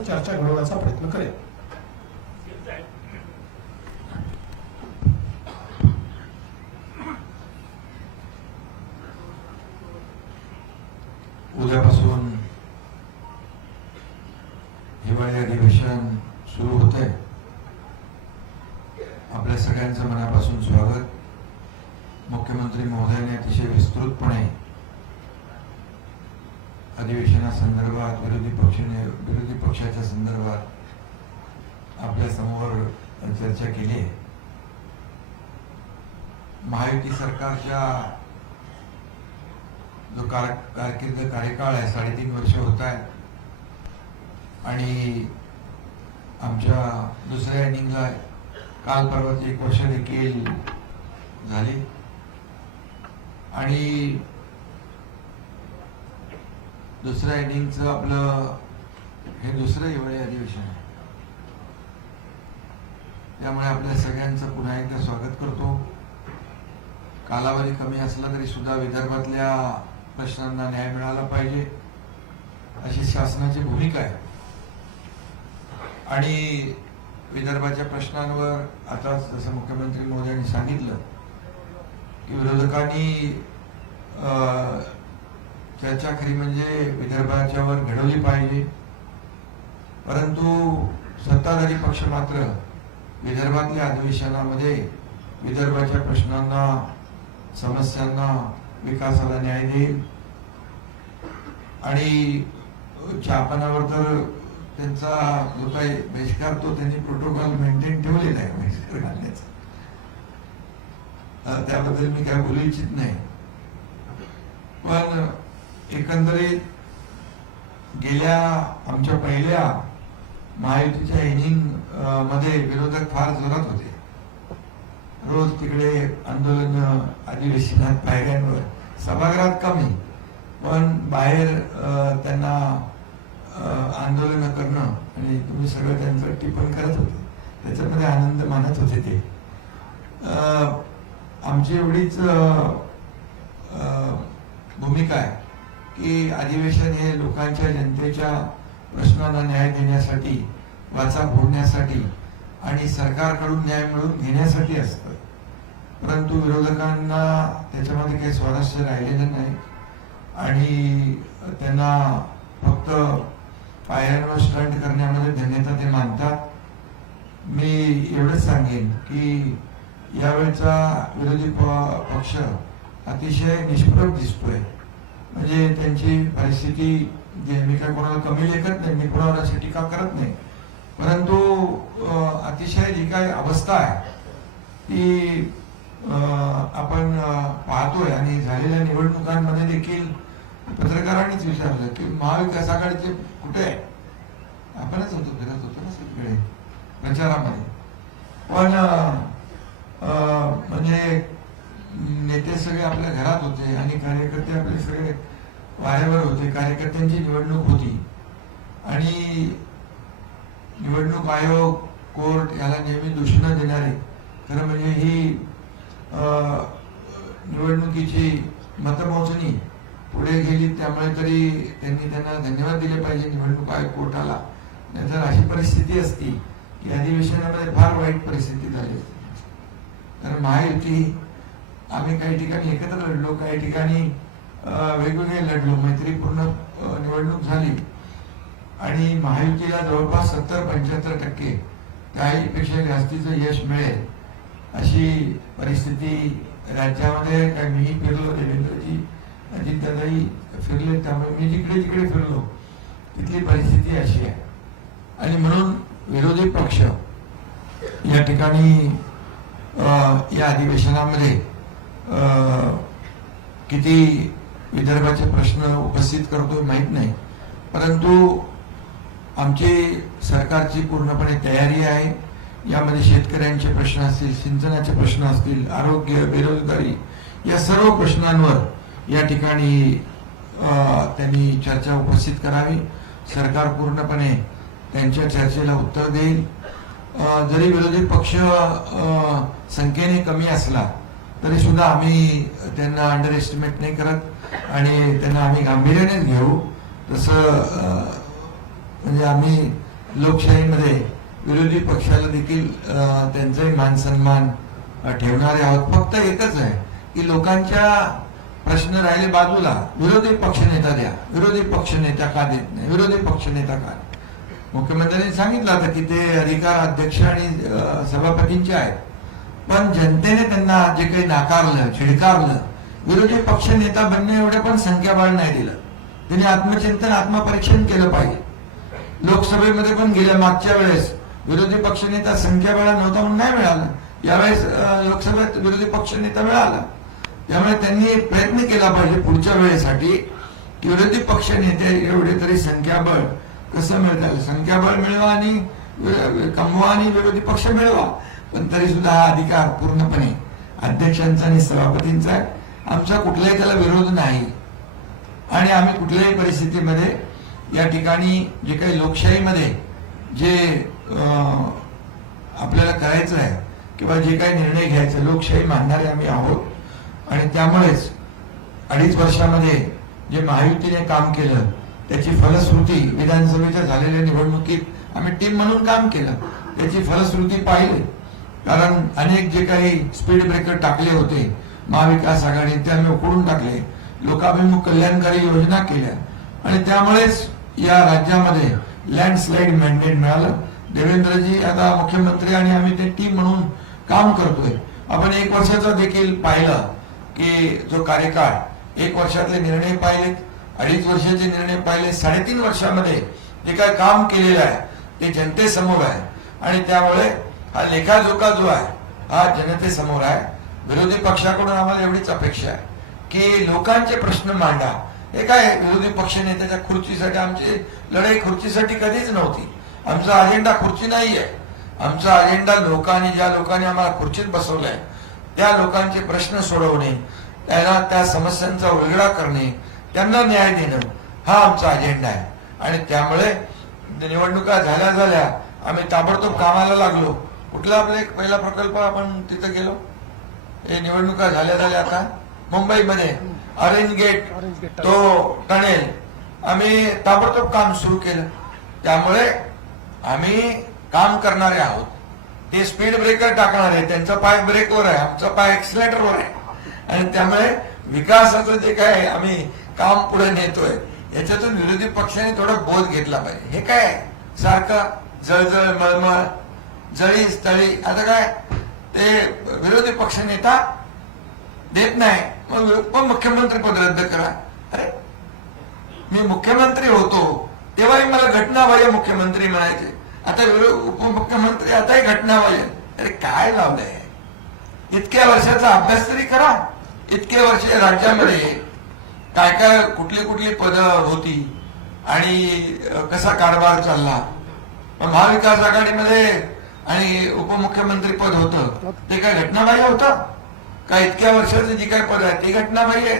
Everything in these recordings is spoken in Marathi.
प्रकारचा चर्चा घडवण्याचा प्रयत्न करेल. उद्यापासून हिवाळी अधिवेशन सुरू होते. आपल्या सगळ्यांचं मनापासून स्वागत. मुख्यमंत्री महोदयांनी अतिशय विस्तृतपणे अधिवेशनासंदर्भात विरोधी पक्षाच्या संदर्भात आपल्या समोर चर्चा केली आहे. महायुती सरकारच्या जो कार्यकाळ आहे 3.5 वर्ष होत आहे आणि आमच्या दुसऱ्या इनिंगला काल परवाच 1 वर्ष देखील झाली आणि दुसऱ्या इनिंगचं आपलं हे दुसरं हिवाळी अधिवेशन आहे. त्यामुळे आपल्या सगळ्यांचं पुन्हा एकदा स्वागत करतो. कालावधी कमी असला तरी सुद्धा विदर्भातल्या प्रश्नांना न्याय मिळाला पाहिजे अशी शासनाची भूमिका आहे आणि विदर्भाच्या प्रश्नांवर आता जसं मुख्यमंत्री महोदयांनी सांगितलं की विरोधकांनी चर्चा खरी म्हणजे विदर्भाच्यावर घडवली पाहिजे, परंतु सत्ताधारी पक्ष मात्र विदर्भातल्या अधिवेशनामध्ये विदर्भाच्या प्रश्नांना, समस्यांना, विकासाला न्याय देईल आणि चहापानावर तर त्यांचा जो काही बहिष्कार तो त्यांनी प्रोटोकॉल मेंटेन ठेवलेला आहे बहिष्कार घालण्याचा. त्याबद्दल मी काय बोलू इच्छित नाही, पण एकंदरीत गेल्या आमच्या पहिल्या महायुतीच्या इनिंग मध्ये विरोधक फार जोरात होते. रोज तिकडे आंदोलन, अधिवेशनात, पायऱ्यांवर, सभागृहात कमी, पण बाहेर त्यांना आंदोलन करणं आणि तुम्ही सगळं त्यांचं टिप्पण करत होते, त्याच्यामध्ये आनंद मानत होते. ते आमची एवढीच भूमिका आहे की अधिवेशन हे लोकांच्या, जनतेच्या प्रश्नांना न्याय देण्यासाठी, वाचा फोडण्यासाठी आणि सरकारकडून न्याय मिळवून घेण्यासाठी असतं. परंतु विरोधकांना त्याच्यामध्ये काही स्वारस्य राहिलेलं नाही आणि त्यांना फक्त पायऱ्यांवर स्टंट करण्यामध्ये धन्यता ते मानतात. मी एवढंच सांगेन की यावेळचा विरोधी पक्ष अतिशय निष्प्रभ दिसतोय. म्हणजे त्यांची परिस्थिती, जे मी काय कोणाला कमी लेखत नाही, मी कोणाला अशी टीका करत नाही, परंतु अतिशय जी काही अवस्था आहे ती आपण पाहतोय. आणि झालेल्या निवडणुकांमध्ये देखील पत्रकारांनीच विचारलं की महाविकास आघाडीचे कुठे आहे. आपणच होतो, फिरत होतो ना सगळीकडे प्रचारामध्ये, पण म्हणजे नेते सगळे आपल्या घरात होते आणि कार्यकर्ते आपले सगळे वाऱ्यावर होते. कार्यकर्त्यांची निवडणूक होती आणि निवडणूक आयोग, कोर्ट याला नेहमी दूषणं देणारे, खरं म्हणजे ही निवडणुकीची मतमोजणी पुढे गेली, त्यामुळे तरी त्यांनी त्यांना धन्यवाद दिले पाहिजे निवडणूक आयोग, कोर्टाला. नाहीतर अशी परिस्थिती असती की अधिवेशनामध्ये फार वाईट परिस्थिती झाली असती. कारण महायुती, आम्ही काही ठिकाणी एकत्र लढलो, काही ठिकाणी वेगवेगळे लढलो, मैत्रीपूर्ण निवडणूक झाली आणि महायुतीला जवळपास 70-75% त्याहीपेक्षा जास्तीचं यश मिळेल अशी परिस्थिती राज्यामध्ये. काय मीही फिरलो, देवेंद्रजी, अजितदादाही फिरले, त्यामुळे मी जिकडे जिकडे फिरलो तिथली परिस्थिती अशी आहे. आणि म्हणून विरोधी पक्ष या ठिकाणी या अधिवेशनामध्ये किती विदर्भाचे प्रश्न उपस्थित करतोय माहीत नाही, परंतु आमची सरकारची पूर्णपणे तयारी आहे. यामध्ये शेतकऱ्यांचे प्रश्न असतील, सिंचनाचे प्रश्न असतील, आरोग्य, बेरोजगारी, या सर्व प्रश्नांवर या ठिकाणी त्यांनी चर्चा उपस्थित करावी. सरकार पूर्णपणे त्यांच्या चर्चेला उत्तर देईल. जरी विरोधी पक्ष संख्येने कमी असला तरी सुद्धा आम्ही त्यांना अंडर एस्टिमेट नाही करत आणि त्यांना आम्ही गांभीर्यानेच घेऊ. तसं म्हणजे आम्ही लोकशाहीमध्ये विरोधी पक्षाला देखील त्यांचाही मान सन्मान ठेवणारे आहोत. फक्त एकच आहे की लोकांच्या प्रश्न राहिले बाजूला, विरोधी पक्षनेता द्या, विरोधी पक्षनेता का देत नाही, विरोधी पक्षनेता का. मुख्यमंत्र्यांनी सांगितलं होतं की ते अधिकार अध्यक्ष आणि सभापतींचे आहेत, पण जनतेने त्यांना जे काही नाकारलं, छिडकारलं, विरोधी पक्षनेता बनणे एवढे पण संख्याबळ नाही दिलं. त्यांनी आत्मचिंतन, आत्मपरीक्षण केलं पाहिजे. लोकसभेमध्ये पण गेल्या मागच्या वेळेस विरोधी पक्षनेता संख्याबळ नव्हता म्हणून नाही मिळालं, यावेळेस लोकसभेत विरोधी पक्षनेता मिळाला. त्यामुळे त्यांनी प्रयत्न केला पाहिजे पुढच्या वेळेसाठी की विरोधी पक्ष नेते एवढे तरी संख्याबळ कसं मिळतं, संख्याबळ मिळवा आणि कमवा आणि विरोधी पक्ष मिळवा. पण तरी सुद्धा हा अधिकार पूर्णपणे अध्यक्षांचा आणि सभापतींचा आहे. आमचा कुठलाही त्याला विरोध नाही आणि आम्ही कुठल्याही परिस्थितीमध्ये या ठिकाणी जे काही लोकशाहीमध्ये जे आपल्याला करायचं आहे किंवा जे काही निर्णय घ्यायचे, लोकशाही मानणारे आम्ही आहोत. आणि त्यामुळेच 2.5 वर्षामध्ये जे महायुतीने काम केलं त्याची फलश्रुती, विधानसभेच्या झालेल्या निवडणुकीत आम्ही टीम म्हणून काम केलं, त्याची फलश्रुती पाहिली. कारण अनेक जे काही स्पीड ब्रेकर टाकले होते महाविकास आघाडी, ते आम्ही उकडून टाकले, लोकाभिमुख कल्याणकारी योजना केल्या आणि त्यामुळेच या राज्यामध्ये लँडस्लाइड मॅन्डेट मिळालं. देवेंद्रजी आता मुख्यमंत्री आणि आम्ही ते टीम म्हणून काम करतोय. आपण 1 वर्षाचा देखील पाहिलं की जो कार्यकाळ, 1 वर्षातले निर्णय पाहिले, 2.5 वर्षाचे निर्णय पाहिले, 3.5 वर्षामध्ये जे काय काम केलेलं आहे ते जनतेसमोर आहे आणि त्यामुळे हा लेखाजोखा जो आहे हा जनतेसमोर आहे. विरोधी पक्षाकडून आम्हाला एवढीच अपेक्षा आहे की लोकांचे प्रश्न मांडा. हे काय विरोधी पक्ष नेत्याच्या खुर्चीसाठी, आमची लढाई खुर्चीसाठी कधीच नव्हती. आमचा अजेंडा खुर्ची नाहीये. आमचा अजेंडा लोकांनी, ज्या लोकांनी आम्हाला खुर्चीत बसवलंय त्या लोकांचे प्रश्न सोडवणे, त्यांना त्या समस्यांचा उलगडा करणे, त्यांना न्याय देणं, हा आमचा अजेंडा आहे. आणि त्यामुळे निवडणुका झाल्या आम्ही ताबडतोब कामाला लागलो. कुठला आपला एक पहिला प्रकल्प आपण तिथे गेलो, हे निवडणुका झाल्या आता मुंबईमध्ये ऑरेंज गेट, तो टनेल आम्ही ताबडतोब काम सुरू केलं. त्यामुळे आम्ही काम करणारे आहोत. ते स्पीड ब्रेकर टाकणारे, त्यांचा पाय ब्रेकवर आहे, आमचा पाय एक्सिलेटरवर आहे. आणि त्यामुळे विकासाचं जे काय आम्ही काम पुढे नेतोय याच्यातून विरोधी पक्षाने थोडा बोध घेतला पाहिजे. हे काय सारखं जळजळ मळमळ, जळी स्थळी, आता काय ते विरोधी पक्ष नेता देत नाही, मग उपमुख्यमंत्री पद रद्द करा. अरे मी मुख्यमंत्री होतो तेव्हाही मला घटनाबाह्य मुख्यमंत्री म्हणायचे, आता उपमुख्यमंत्री आताही घटनाबाह्य. अरे काय लावलंय? इतक्या वर्षाचा अभ्यास तरी करा. इतके वर्ष राज्यामध्ये काय काय कुठली कुठली पदं होती आणि कसा कारभार चालला. महाविकास आघाडीमध्ये आणि उपमुख्यमंत्री पद होतं ते काय घटनाबाह्य होतं का? इतक्या वर्षाचं जी काय पद आहे ती घटनाबाह्य आहे.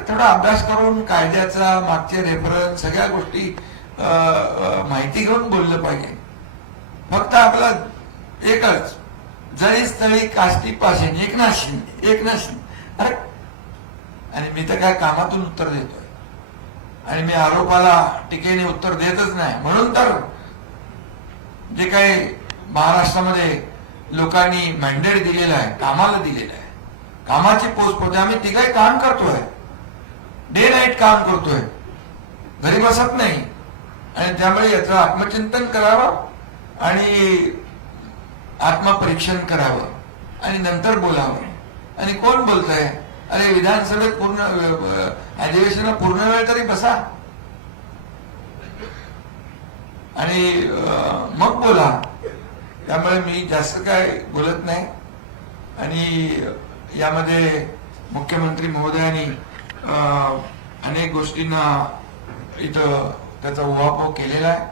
थोडा अभ्यास करून कायद्याचा, मागचे रेफरन्स, सगळ्या गोष्टी माहिती घेऊन बोललं पाहिजे. फक्त आपला एकच जळी स्थळी काष्टी पाशीन, एकनाथ शिंदे. अरे आणि मी तर काय कामातून उत्तर देतोय आणि मी आरोपाला टीकेने उत्तर देतच नाही. म्हणून तर जे काही महाराष्ट्रामध्ये लोकांनी मॅन्डेट दिलेलं आहे, कामाला दिलेलं आहे, कामाची पोच पडते. आम्ही ती काही काम करतोय, डे नाईट काम करतोय, घरी बसत नाही. आणि त्यामुळे याचं आत्मचिंतन करावं आणि आत्मपरीक्षण करावं आणि नंतर बोलावं. आणि कोण बोलतंय? अरे विधानसभेत पूर्ण अधिवेशनाला पूर्ण वेळ तरी बसा आणि मग बोला. त्यामुळे मी जास्त काय बोलत नाही. आणि यामध्ये मुख्यमंत्री महोदयांनी अनेक गोष्टींना इथं त्याचा उहापोह केलेला आहे.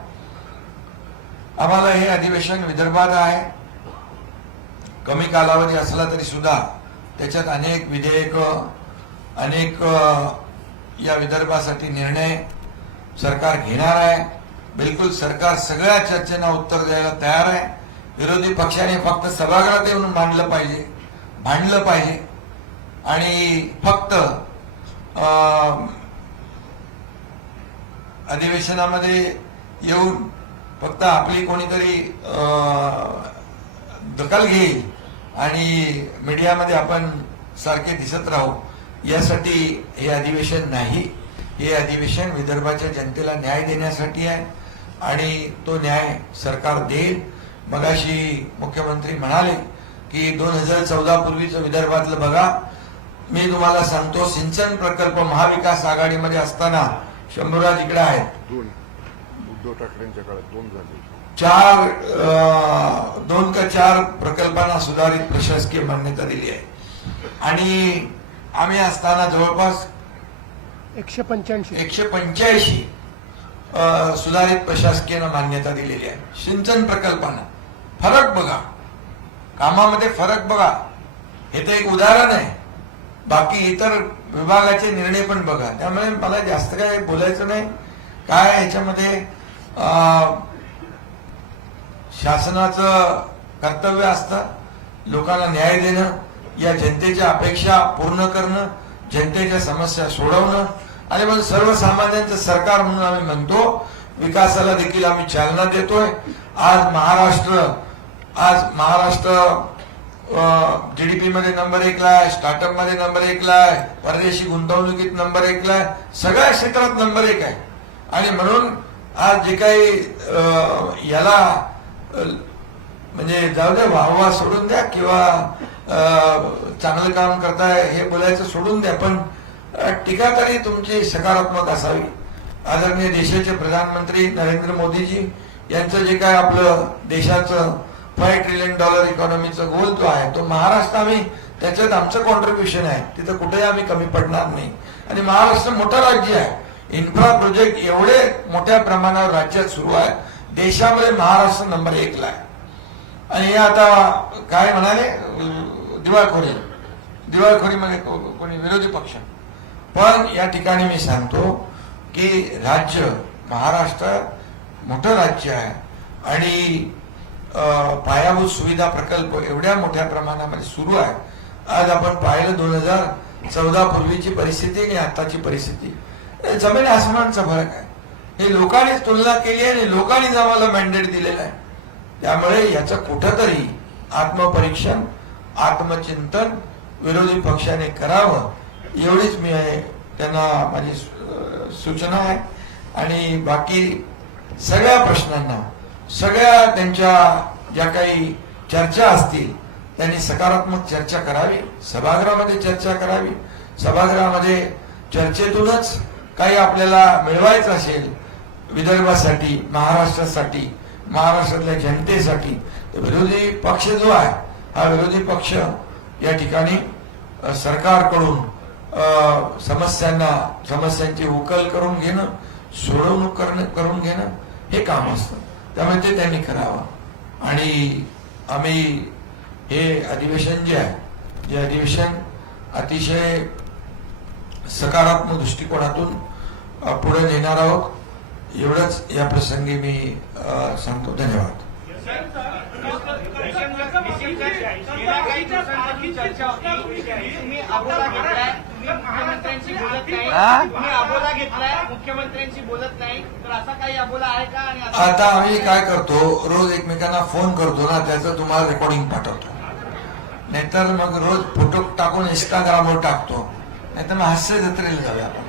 आम्हाला हे अधिवेशन विदर्भात आहे, कमी कालावधी असला तरी सुद्धा त्याच्यात अनेक विधेयक, अनेक या विदर्भासाठी निर्णय सरकार घेणार आहे. बिलकुल सरकार सगळ्या चर्चेला उत्तर द्यायला तयार आहे. विरोधी पक्षाने फक्त सभागृहात येऊन भांडलं पाहिजे आणि फक्त अधिवेशनामध्ये येऊन फक्त आपली कोणीतरी दखल घेईल आणि मीडियामध्ये आपण सारखे दिसत राहू यासाठी हे अधिवेशन नाही. हे अधिवेशन विदर्भाच्या जनतेला न्याय देण्यासाठी आहे आणि तो न्याय सरकार देईल. मगाशी मुख्यमंत्री म्हणाले की 2014 पूर्वीचं विदर्भातलं बघा. मी तुम्हाला सांगतो, सिंचन प्रकल्प महाविकास आघाडीमध्ये असताना शंभूराज इकडे आहेत, उद्धव ठाकरेंच्या काळात 2 झाले. 2 का 4 प्रकल्पांना सुधारित प्रशासकीय मान्यता दिली आहे आणि आम्ही असताना जवळपास 185 सुधारित प्रशासकीय मान्यता दिलेली आहे. सिंचन प्रकल्पांना फरक बघा, कामामध्ये फरक बघा. हे तर एक उदाहरण आहे, बाकी इतर विभागाचे निर्णय पण बघा. त्यामुळे मला जास्त काय बोलायचं नाही. काय याच्यामध्ये शासनाचं कर्तव्य असतं लोकांना न्याय देणं, या जनतेच्या अपेक्षा पूर्ण करणं, जनतेच्या समस्या सोडवणं आणि मग सर्वसामान्यांचं सरकार म्हणून आम्ही म्हणतो. विकासाला देखील आम्ही चालना देतोय. आज महाराष्ट्र जीडीपी मध्ये नंबर 1 ला आहे, स्टार्टअप मध्ये नंबर 1 ला आहे, परदेशी गुंतवणुकीत नंबर 1 ला आहे, सगळ्या क्षेत्रात नंबर 1 आहे. आणि म्हणून आज जे काही याला म्हणजे जाऊ द्या, वाहवा सोडून द्या किंवा चांगलं काम करताय हे बोलायचं सोडून द्या, पण टीका तरी तुमची सकारात्मक असावी. आदरणीय देशाचे प्रधानमंत्री नरेंद्र मोदीजी यांचं जे काय आपलं देशाचं $5 ट्रिलियन इकॉनॉमीचा गोल जो आहे तो महाराष्ट्र, आम्ही त्याच्यात आमचं कॉन्ट्रीब्युशन आहे, तिथं कुठेही आम्ही कमी पडणार नाही. आणि महाराष्ट्र मोठं राज्य आहे, इन्फ्रा प्रोजेक्ट एवढे मोठ्या प्रमाणावर राज्यात सुरू आहे. देशामध्ये महाराष्ट्र नंबर 1 ला आहे. आणि हे आता काय म्हणाले, दिवाळखोरीमध्ये कोणी विरोधी पक्ष. पण या ठिकाणी मी सांगतो की राज्य महाराष्ट्र मोठं राज्य आहे आणि पायाभूत सुविधा प्रकल्प एवढ्या मोठ्या प्रमाणामध्ये सुरू आहे. आज आपण पाहिलं 2014 पूर्वीची परिस्थिती आणि आताची परिस्थिती, जमीन आसमानचा फरक आहे. हे लोकांनीच तुलना केली आणि लोकांनीच आम्हाला मॅन्डेट दिलेला आहे. त्यामुळे याचं कुठंतरी आत्मपरीक्षण, आत्मचिंतन विरोधी पक्षाने करावं, एवढीच मी त्यांना माझी सूचना आहे. आणि बाकी सगळ्या प्रश्नांना, सगळ्या त्यांच्या ज्या काही चर्चा असतील त्यांनी सकारात्मक चर्चा करावी, सभागृहामध्ये चर्चा करावी. सभागृहामध्ये चर्चेतूनच काही आपल्याला मिळवायचं असेल विदर्भासाठी, महाराष्ट्रासाठी, महाराष्ट्रातल्या जनतेसाठी, विरोधी पक्ष जो आहे हा विरोधी पक्ष या ठिकाणी सरकारकडून समस्यांची उकल करून घेणं, सोडवणूक करून घेणं हे काम असतं. त्यामुळे ते त्यांनी करावं. आणि आम्ही हे अधिवेशन जे आहे, जे अधिवेशन अतिशय सकारात्मक दृष्टिकोनातून पुढे नेणार आहोत, एवढंच या प्रसंगी मी सांगतो. धन्यवाद. आता आम्ही काय करतो, रोज एकमेकांना फोन करतो ना, त्याचं तुम्हाला रेकॉर्डिंग पाठवतो. नाहीतर मग रोज फोटो टाकून इंस्टाग्रामवर टाकतो, नाहीतर मग हास्य जत्रेला जाऊया आपण.